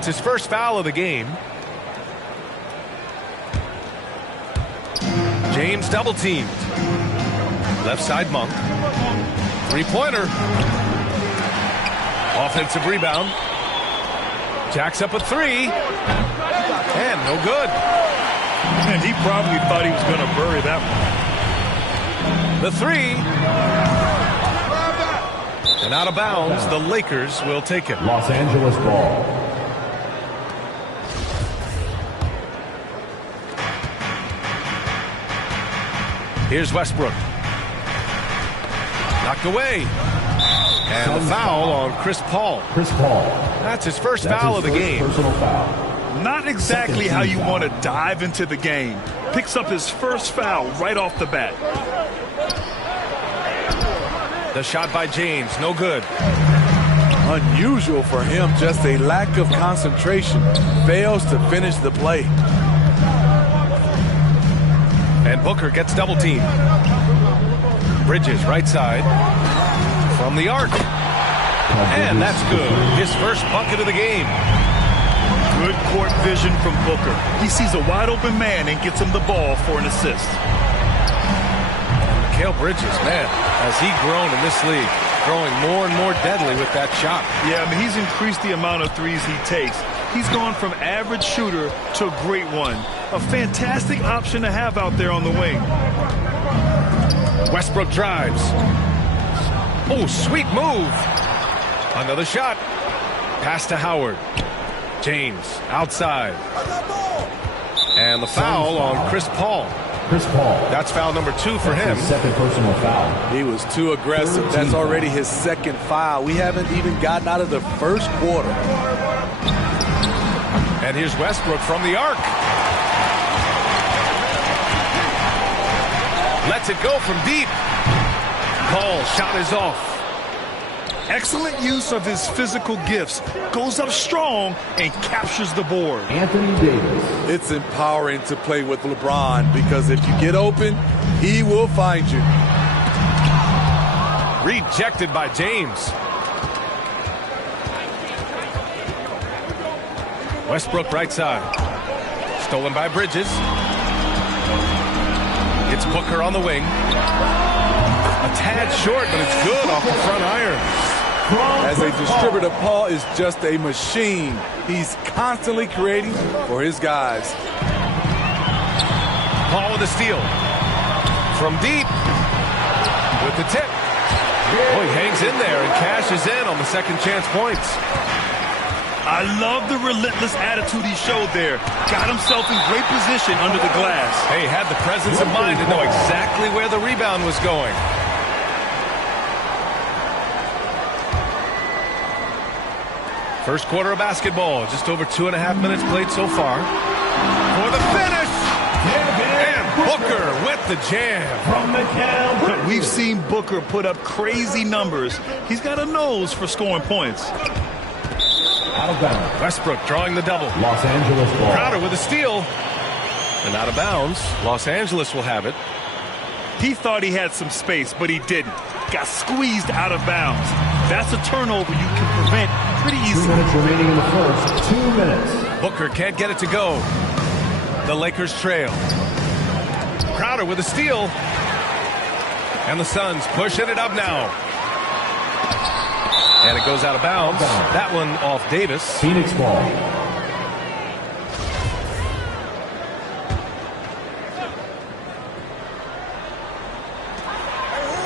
That's his first foul of the game. James double teamed. Left side Monk. Three-pointer. Offensive rebound. Jacks up a three. And no good. And he probably thought he was going to bury that one. The three. And out of bounds, the Lakers will take it. Los Angeles ball. Here's Westbrook. Knocked away. And the foul on Chris Paul. Chris Paul. That's his first foul of the game. Personal foul. Not exactly how you want to dive into the game. Picks up his first foul right off the bat. The shot by James, no good. Unusual for him, just a lack of concentration. Fails to finish the play. And Booker gets double teamed. Bridges right side. From the arc. And that's good. His first bucket of the game. Good court vision from Booker. He sees a wide open man and gets him the ball for an assist. Mikal Bridges, man, has he grown in this league? Growing more and more deadly with that shot. Yeah, I mean, he's increased the amount of threes he takes. He's gone from average shooter to a great one. A fantastic option to have out there on the wing. Westbrook drives. Oh, sweet move. Another shot. Pass to Howard. James outside. And the foul on Chris Paul. Chris Paul. That's foul number 2 for him. Second personal foul. He was too aggressive. That's already his second foul. We haven't even gotten out of the first quarter. And here's Westbrook from the arc. Lets it go from deep. Paul shot is off. Excellent use of his physical gifts. Goes up strong and captures the board. Anthony Davis. It's empowering to play with LeBron because if you get open, he will find you. Rejected by James. Westbrook right side. Stolen by Bridges. It's Booker on the wing. A tad short, but it's good off the front iron. As a distributor, Paul is just a machine. He's constantly creating for his guys. Paul with a steal. From deep. With the tip. Oh, he hangs in there and cashes in on the second chance points. I love the relentless attitude he showed there. Got himself in great position under the glass. Hey, had the presence of mind to know exactly where the rebound was going. First quarter of basketball, just over 2.5 minutes played so far. For the finish! And Booker with the jam. We've seen Booker put up crazy numbers. He's got a nose for scoring points. Out of bounds. Westbrook drawing the double. Los Angeles ball. Crowder with a steal. And out of bounds. Los Angeles will have it. He thought he had some space, but he didn't. Got squeezed out of bounds. That's a turnover you can prevent pretty 2 easily. minutes remaining in the first. 2 minutes. Booker can't get it to go. The Lakers trail. Crowder with a steal. And the Suns pushing it up now. And it goes out of bounds. That one off Davis. Phoenix ball.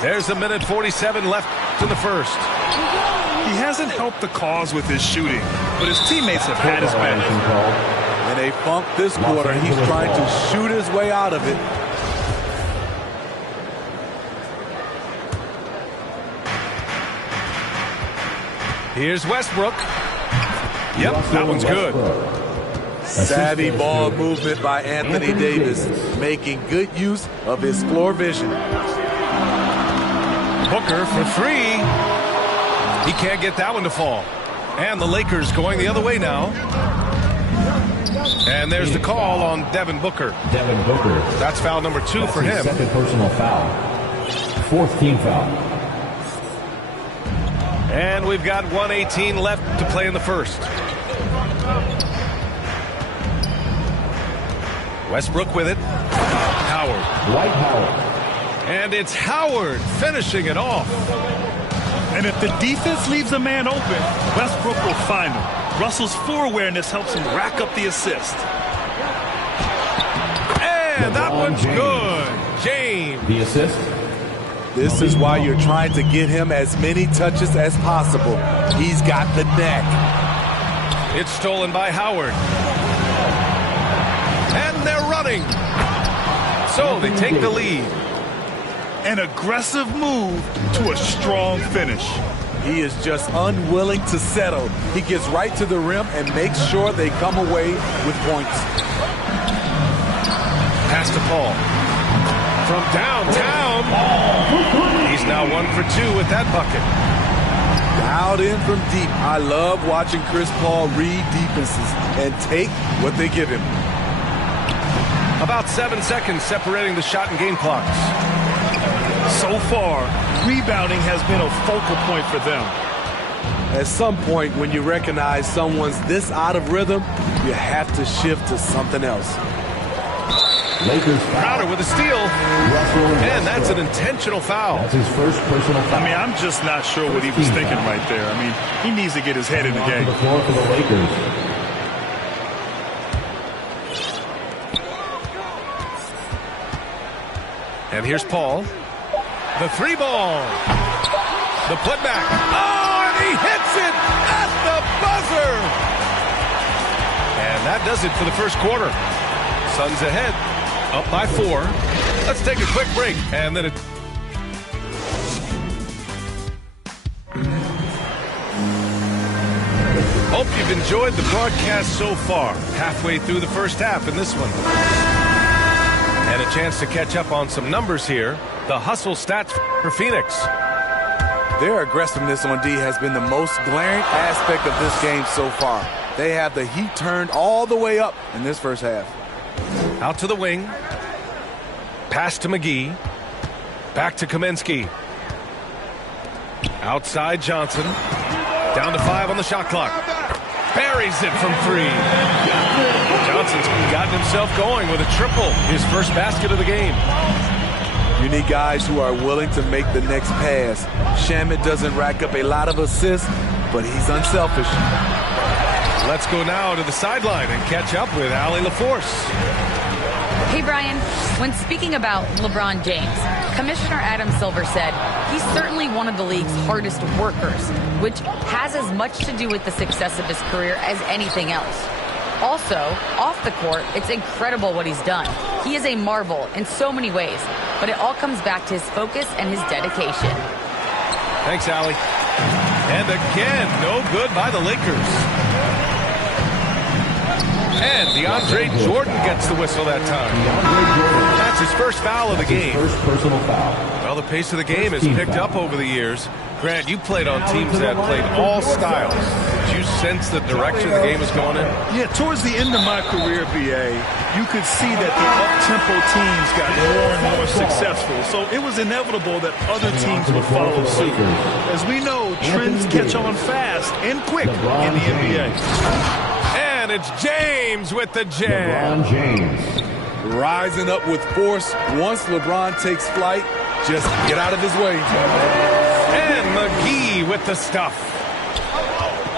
There's a minute 47 left in the first. He hasn't helped the cause with his shooting, but his teammates have had his back. In a funk this quarter, he's trying to shoot his way out of it. Here's Westbrook. Yep, that one's good. Savvy ball movement by Anthony Davis, making good use of his floor vision. Booker for three. He can't get that one to fall. And the Lakers going the other way now. And there's the call on Devin Booker. Devin Booker. That's foul number 2 for him. Second personal foul. 4th team foul. And we've got 1:18 left to play in the first. Westbrook with it. Howard. Dwight Howard. And it's Howard finishing it off. And if the defense leaves a man open, Westbrook will find him. Russell's floor awareness helps him rack up the assist. And that one's good. James. The assist. This is why you're trying to get him as many touches as possible. He's got the neck. It's stolen by Howard. And they're running. So they take the lead. An aggressive move to a strong finish. He is just unwilling to settle. He gets right to the rim and makes sure they come away with points. Pass to Paul. From downtown. He's now 1 for 2 with that bucket. Dialed in from deep. I love watching Chris Paul read defenses and take what they give him. About 7 seconds separating the shot and game clocks. So far, rebounding has been a focal point for them. At some point, when you recognize someone's this out of rhythm, you have to shift to something else. Lakers Crowder with a steal. And that's an intentional foul. That's his first personal foul. I mean, I'm just not sure what he was thinking right there. I mean, he needs to get his head in the game. To the floor for the Lakers. And here's Paul. The 3-ball. The putback. Oh, and he hits it at the buzzer. And that does it for the first quarter. Suns ahead, up by 4. Let's take a quick break. And then Hope you've enjoyed the broadcast so far. Halfway through the first half in this one. And a chance to catch up on some numbers here. The hustle stats for Phoenix. Their aggressiveness on D has been the most glaring aspect of this game so far. They have the heat turned all the way up in this first half. Out to the wing. Pass to McGee. Back to Kaminsky. Outside Johnson. Down to 5 on the shot clock. Buries it from 3. Johnson's gotten himself going with a triple. His first basket of the game. You need guys who are willing to make the next pass. Shamet doesn't rack up a lot of assists, but he's unselfish. Let's go now to the sideline and catch up with Allie LaForce. Hey, Brian. When speaking about LeBron James, Commissioner Adam Silver said he's certainly one of the league's hardest workers, which has as much to do with the success of his career as anything else. Also, off the court, it's incredible what he's done. He is a marvel in so many ways, but it all comes back to his focus and his dedication. Thanks, Allie. And again, no good by the Lakers. And DeAndre Jordan gets the whistle that time. That's his first foul of the game. First personal foul. Well, the pace of the game has picked up over the years. Grant, you played on teams that played all styles. Did you sense the direction the game was going in? Yeah, towards the end of my career, BA, you could see that the up-tempo teams got more and more successful. So it was inevitable that other teams would follow suit. As we know, trends catch on fast and quick in the NBA. And it's James with the jam. LeBron James. Rising up with force. Once LeBron takes flight, just get out of his way. And McGee with the stuff.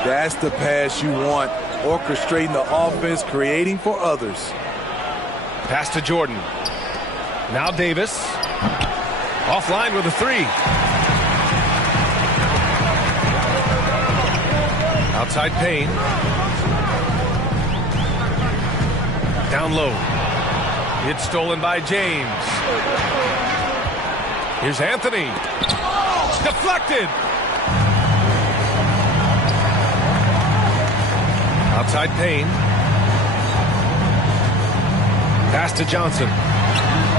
That's the pass you want. Orchestrating the offense, creating for others. Pass to Jordan. Now Davis. Offline with a 3. Outside Payne. Down low. It's stolen by James. Here's Anthony. Deflected. Outside Payne. Pass to Johnson.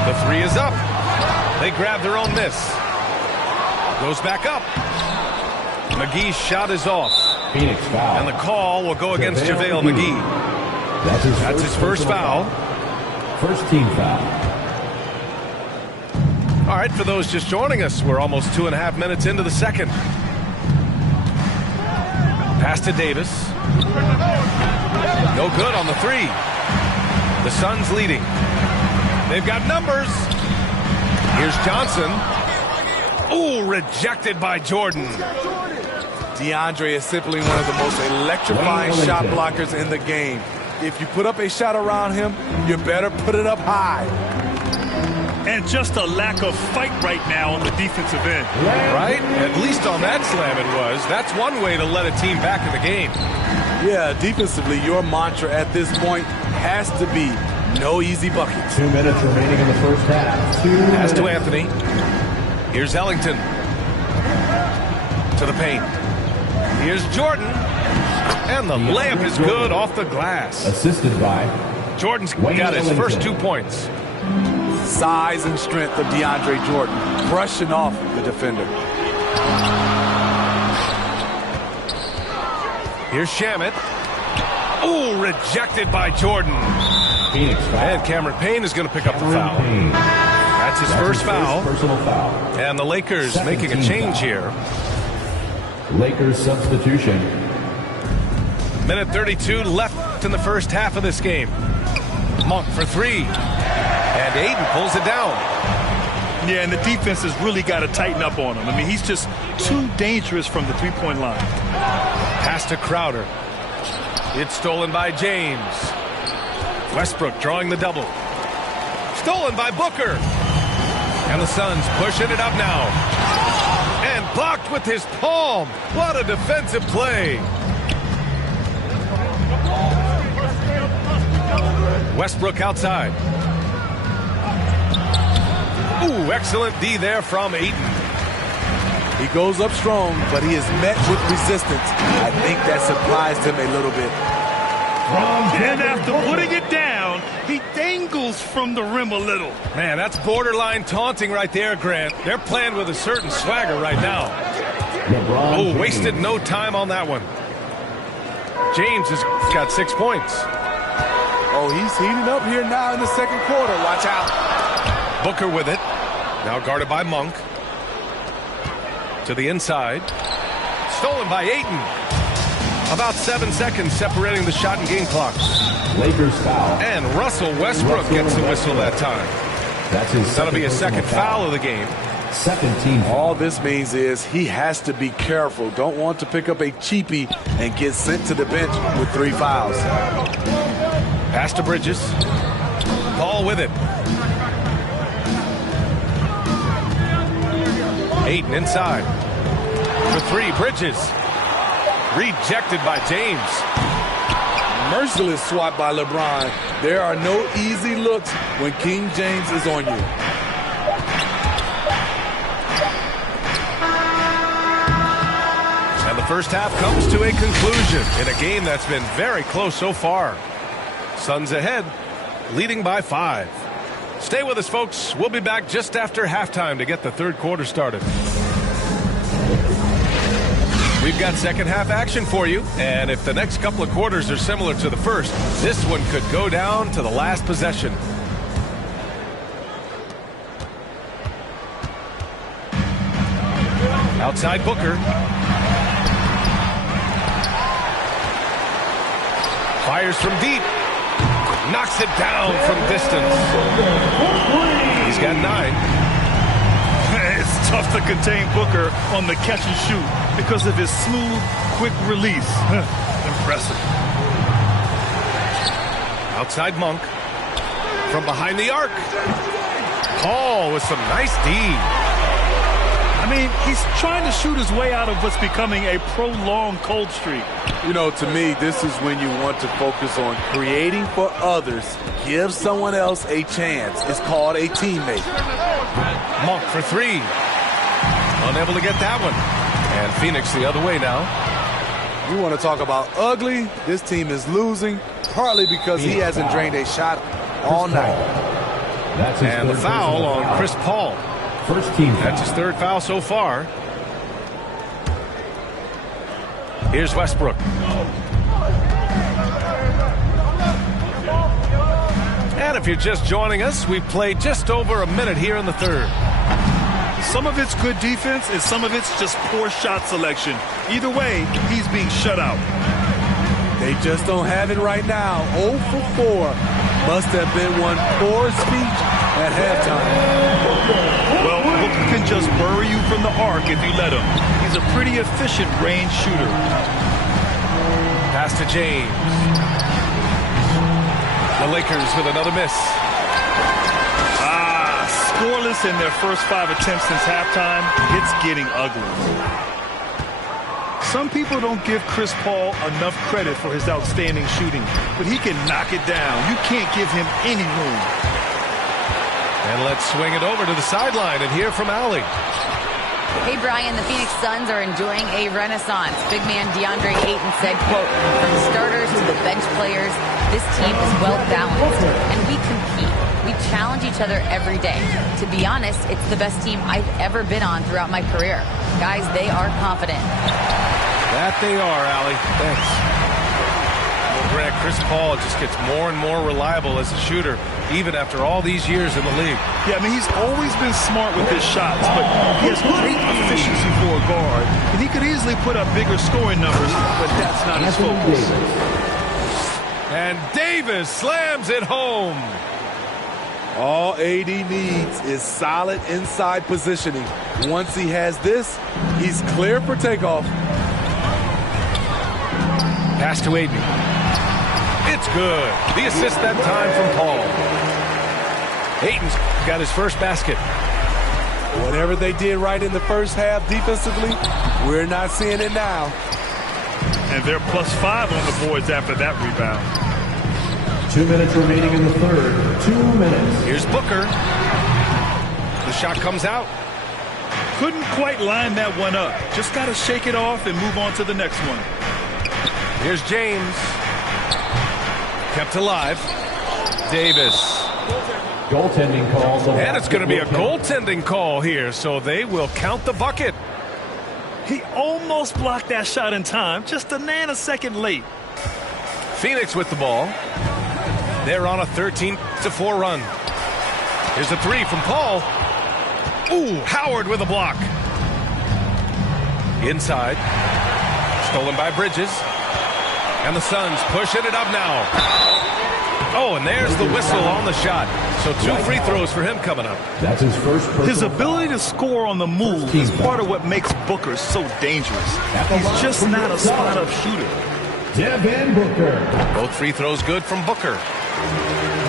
The 3 is up. They grab their own miss. Goes back up. McGee's shot is off. Phoenix foul. And the call will go against JaVale McGee. That's his first foul. First team foul. All right, for those just joining us, we're almost 2.5 minutes into the second. Pass to Davis. No good on the three. The Suns leading. They've got numbers. Here's Johnson. Ooh, rejected by Jordan. DeAndre is simply one of the most electrifying shot blockers in the game. If you put up a shot around him, you better put it up high. And just a lack of fight right now on the defensive end. Right? At least on that slam it was. That's one way to let a team back in the game. Yeah, defensively, your mantra at this point has to be no easy buckets. 2 minutes remaining in the first half. Pass to Anthony. Here's Ellington. To the paint. Here's Jordan. And the layup is good off the glass. Assisted by Jordan's got his first 2 points. Size and strength of DeAndre Jordan, brushing off the defender. Here's Shamet. Ooh, rejected by Jordan. Phoenix foul. And Cameron Payne is going to pick up the foul. That's his first foul. Personal foul. And the Lakers making a change here. Lakers substitution. Minute 32 left in the first half of this game. Monk for three. And Aiden pulls it down. Yeah, and the defense has really got to tighten up on him. I mean, he's just too dangerous from the three-point line. Pass to Crowder. It's stolen by James. Westbrook drawing the double. Stolen by Booker. And the Suns pushing it up now. And blocked with his palm. What a defensive play. Westbrook outside. Ooh, excellent D there from Ayton. He goes up strong, but he is met with resistance. I think that surprised him a little bit. And after putting it down, he dangles from the rim a little. Man, that's borderline taunting right there, Grant. They're playing with a certain swagger right now. Oh, wasted no time on that one. James has got 6 points. Oh, he's heating up here now in the second quarter. Watch out. Booker with it. Now guarded by Monk. To the inside. Stolen by Ayton. About 7 seconds separating the shot and game clocks. Lakers foul. And Russell Westbrook gets the whistle that time. That'll be a second foul of the game. Second team foul. All this means is he has to be careful. Don't want to pick up a cheapie and get sent to the bench with 3 fouls. Pass to Bridges. Paul with it. Ayton inside. For three, Bridges. Rejected by James. Merciless swat by LeBron. There are no easy looks when King James is on you. And the first half comes to a conclusion in a game that's been very close so far. Suns ahead, leading by 5. Stay with us, folks. We'll be back just after halftime to get the third quarter started. We've got second half action for you, and if the next couple of quarters are similar to the first, this one could go down to the last possession. Outside Booker. Fires from deep. Knocks it down from distance. He's got 9. It's tough to contain Booker on the catch and shoot because of his smooth, quick release. Impressive. Outside Monk. From behind the arc. Paul with some nice D. I mean, he's trying to shoot his way out of what's becoming a prolonged cold streak. You know, to me, this is when you want to focus on creating for others. Give someone else a chance. It's called a teammate. Monk for 3. Unable to get that one. And Phoenix the other way now. You want to talk about ugly? This team is losing, partly because he hasn't drained a shot all night. And the foul on Chris Paul. First team foul. That's his 3rd foul so far. Here's Westbrook. And if you're just joining us, we've played just over a minute here in the third. Some of it's good defense, and some of it's just poor shot selection. Either way, he's being shut out. They just don't have it right now. 0 for 4. Must have been one poor speech at halftime. Well, Booker can just bury you from the arc if you let him. He's a pretty efficient range shooter. Pass to James. The Lakers with another miss. Scoreless in their first 5 attempts since halftime. It's getting ugly. Some people don't give Chris Paul enough credit for his outstanding shooting, but he can knock it down. You can't give him any room. And let's swing it over to the sideline and hear from Allie. Hey, Brian, the Phoenix Suns are enjoying a renaissance. Big man DeAndre Ayton said, quote, from starters to the bench players, this team is well-balanced, and we compete. We challenge each other every day. To be honest, it's the best team I've ever been on throughout my career. Guys, they are confident. That they are, Allie. Thanks. Well, Greg, Chris Paul just gets more and more reliable as a shooter, even after all these years in the league. Yeah, I mean, he's always been smart with his shots, but he has great efficiency for a guard, and he could easily put up bigger scoring numbers, but that's not his focus. And Davis slams it home. All AD needs is solid inside positioning. Once he has this, he's clear for takeoff. Pass to Ayton. It's good. The assist that time from Paul. Ayton's got his first basket. Whatever they did right in the first half defensively, we're not seeing it now. And they're +5 on the boards after that rebound. 2 minutes remaining in the third. 2 minutes. Here's Booker. The shot comes out. Couldn't quite line that one up. Just got to shake it off and move on to the next one. Here's James. Kept alive. Davis. Goaltending call. And it's going to be a goaltending call here, so they will count the bucket. He almost blocked that shot in time, just a nanosecond late. Phoenix with the ball. They're on a 13-4 run. Here's a three from Paul. Ooh, Howard with a block. Inside. Stolen by Bridges. And the Suns pushing it up now. Oh, and there's the whistle on the shot. So 2 free throws for him coming up. That's his first. His ability to score on the move is part of what makes Booker so dangerous. He's just not a spot-up shooter. Devin Booker. Both free throws good from Booker.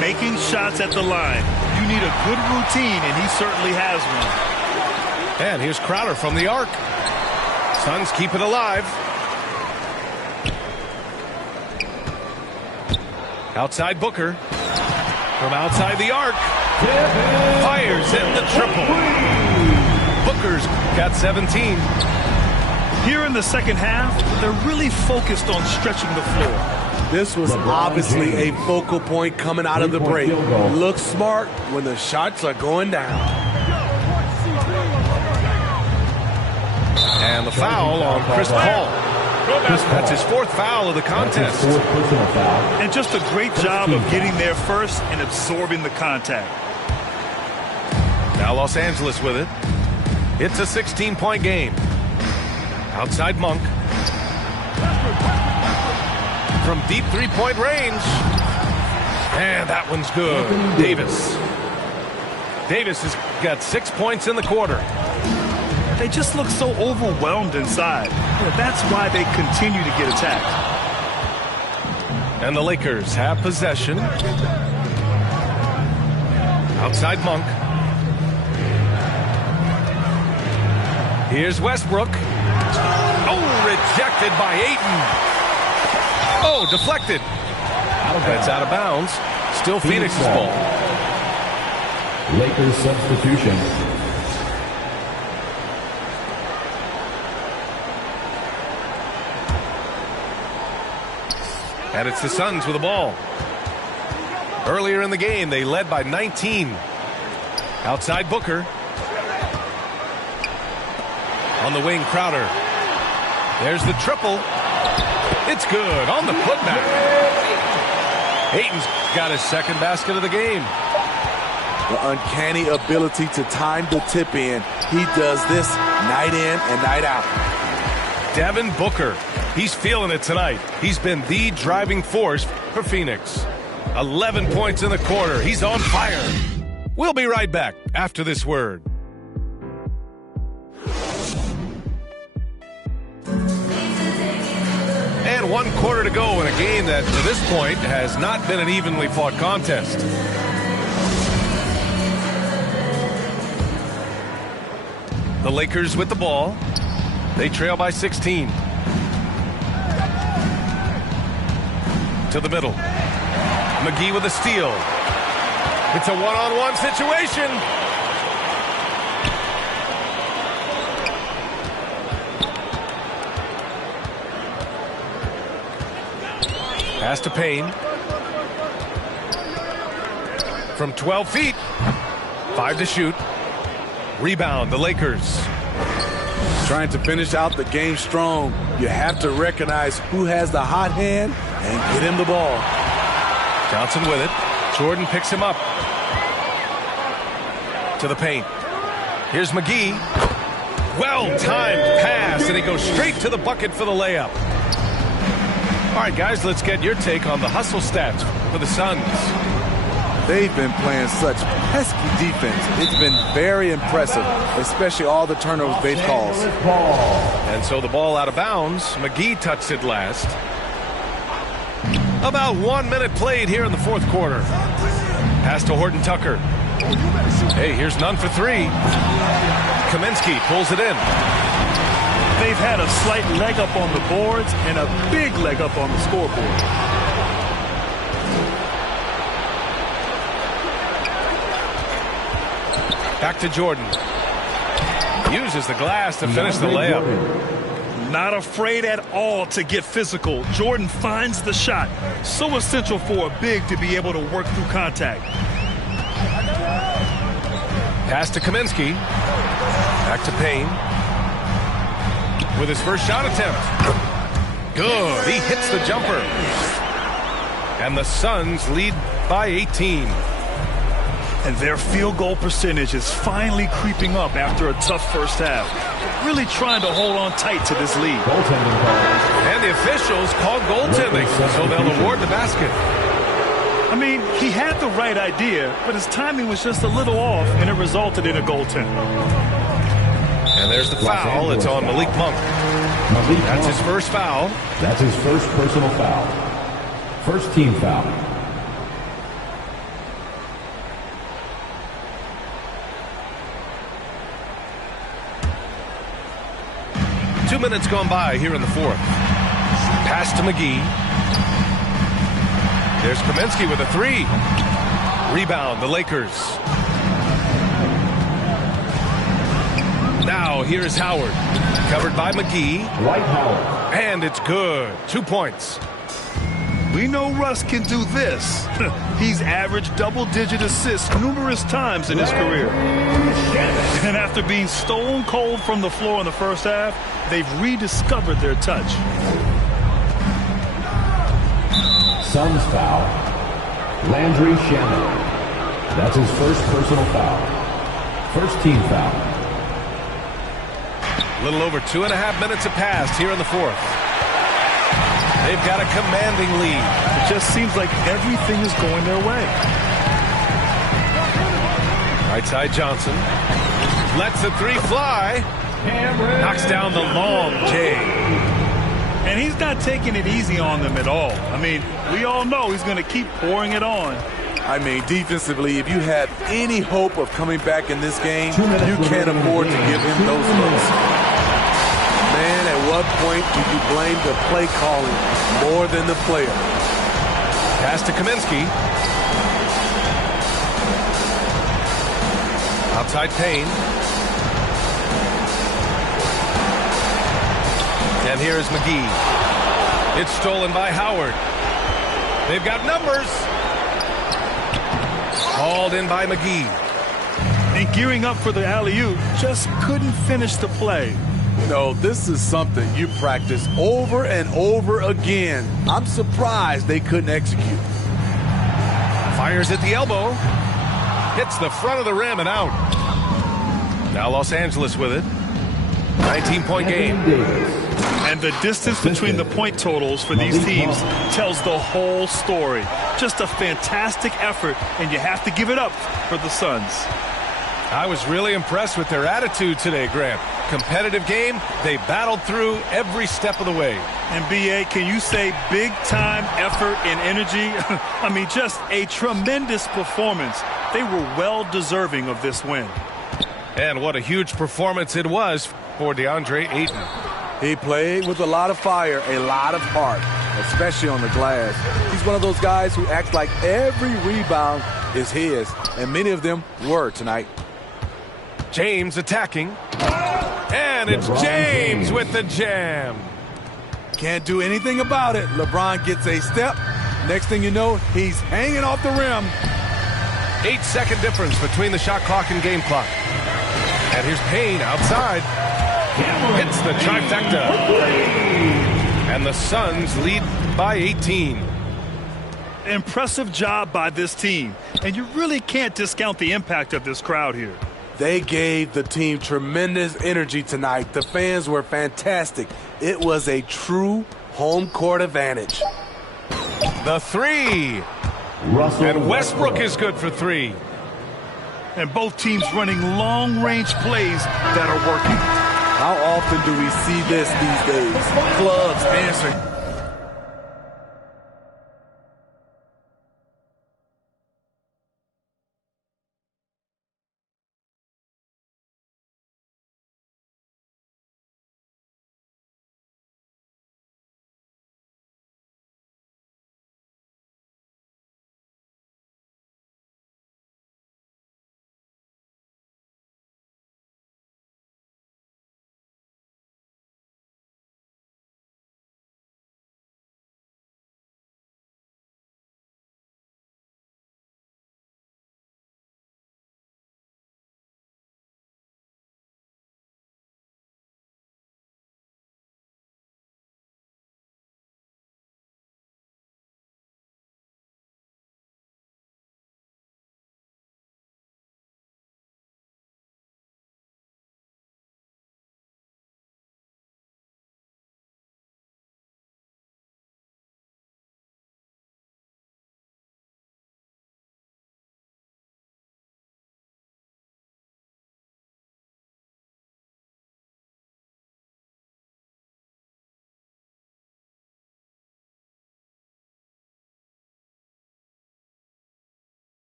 Making shots at the line. You need a good routine, and he certainly has one. And here's Crowder from the arc. Suns keep it alive. Outside Booker. From outside the arc. Fires in the triple. Booker's got 17. Here in the second half, they're really focused on stretching the floor. This was obviously a focal point coming out of the break. Look smart when the shots are going down. And the foul on Chris Paul. That's his 4th foul of the contest. And just a great job of getting there first and absorbing the contact. Now Los Angeles with it. It's a 16-point game. Outside Monk. From deep 3-point range. And that one's good. Davis. Davis has got 6 points in the quarter. They just look so overwhelmed inside. That's why they continue to get attacked. And the Lakers have possession. Outside Monk. Here's Westbrook. Oh, rejected by Ayton. Oh, deflected. That's out of bounds. Still Phoenix's ball. Lakers substitution. And it's the Suns with the ball. Earlier in the game, they led by 19. Outside Booker. On the wing, Crowder. There's the triple. It's good on the putback. Ayton's got his 2nd basket of the game. The uncanny ability to time the tip in. He does this night in and night out. Devin Booker He's feeling it tonight. He's been the driving force for Phoenix. 11 points in the quarter. He's on fire. We'll be right back after this word. And 1 quarter to go in a game that, to this point, has not been an evenly fought contest. The Lakers with the ball. They trail by 16. To the middle. McGee with a steal. It's a one-on-one situation. Pass to Payne. From 12 feet. 5 to shoot. Rebound, the Lakers. Trying to finish out the game strong. You have to recognize who has the hot hand and get him the ball. Johnson with it. Jordan picks him up. To the paint. Here's McGee. Well-timed pass, and he goes straight to the bucket for the layup. All right, guys, let's get your take on the hustle stats for the Suns. They've been playing such pesky defense. It's been very impressive, especially all the turnovers they've caused. And so the ball out of bounds. McGee touched it last. About 1 minute played here in the fourth quarter. Pass to Horton Tucker. Hey, here's none for 3. Kaminsky pulls it in. They've had a slight leg up on the boards and a big leg up on the scoreboard. Back to Jordan. Uses the glass to finish the layup. Not afraid at all to get physical. Jordan finds the shot. So essential for a big to be able to work through contact. Pass to Kaminsky. Back to Payne. With his first shot attempt. Good. He hits the jumper. And the Suns lead by 18. And their field goal percentage is finally creeping up after a tough first half. Really trying to hold on tight to this lead. And the officials called goaltending, so they'll award the basket. I mean, he had the right idea, but his timing was just a little off, and it resulted in a goaltend. And there's the foul. It's on Malik Monk. That's his first foul. That's his first personal foul. First team foul. Two minutes gone by here in the fourth. Pass to McGee. There's Kaminsky with a 3. Rebound, the Lakers. Now here's Howard. Covered by McGee. Dwight Howard. And it's good. 2 points. We know Russ can do this. He's averaged double-digit assists numerous times in his career. And after being stone cold from the floor in the first half, they've rediscovered their touch. Suns foul. Landry Shannon. That's his first personal foul. First team foul. A little over 2.5 minutes have passed here in the fourth. They've got a commanding lead. It just seems like everything is going their way. Right side Johnson. Lets the 3 fly. Knocks down the long J. And he's not taking it easy on them at all. I mean, we all know he's going to keep pouring it on. I mean, defensively, if you have any hope of coming back in this game, you can't afford to give him those looks. Man, at what point do you blame the play calling more than the player? Pass to Kaminsky. Outside Payne. And here's McGee. It's stolen by Howard. They've got numbers. Hauled in by McGee. And gearing up for the alley-oop, just couldn't finish the play. No, this is something you practice over and over again. I'm surprised they couldn't execute. Fires at the elbow. Hits the front of the rim and out. Now Los Angeles with it. 19-point game. And the distance between the point totals for these teams tells the whole story. Just a fantastic effort, and you have to give it up for the Suns. I was really impressed with their attitude today, Grant. Competitive game, they battled through every step of the way. And B.A., can you say big-time effort and energy? I mean, just a tremendous performance. They were well deserving of this win. And what a huge performance it was for DeAndre Ayton. He played with a lot of fire, a lot of heart, especially on the glass. He's one of those guys who acts like every rebound is his, and many of them were tonight. James attacking. And it's James with the jam. Can't do anything about it. LeBron gets a step. Next thing you know, he's hanging off the rim. 8-second difference between the shot clock and game clock. And here's Payne outside. Hits the trifecta. And the Suns lead by 18. Impressive job by this team. And you really can't discount the impact of this crowd here. They gave the team tremendous energy tonight. The fans were fantastic. It was a true home court advantage. The three. And Westbrook is good for three. And both teams running long-range plays that are working. How often do we see this these days? Clubs answering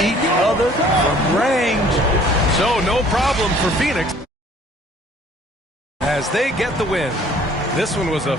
each other from range. So no problem for Phoenix as they get the win. This one was a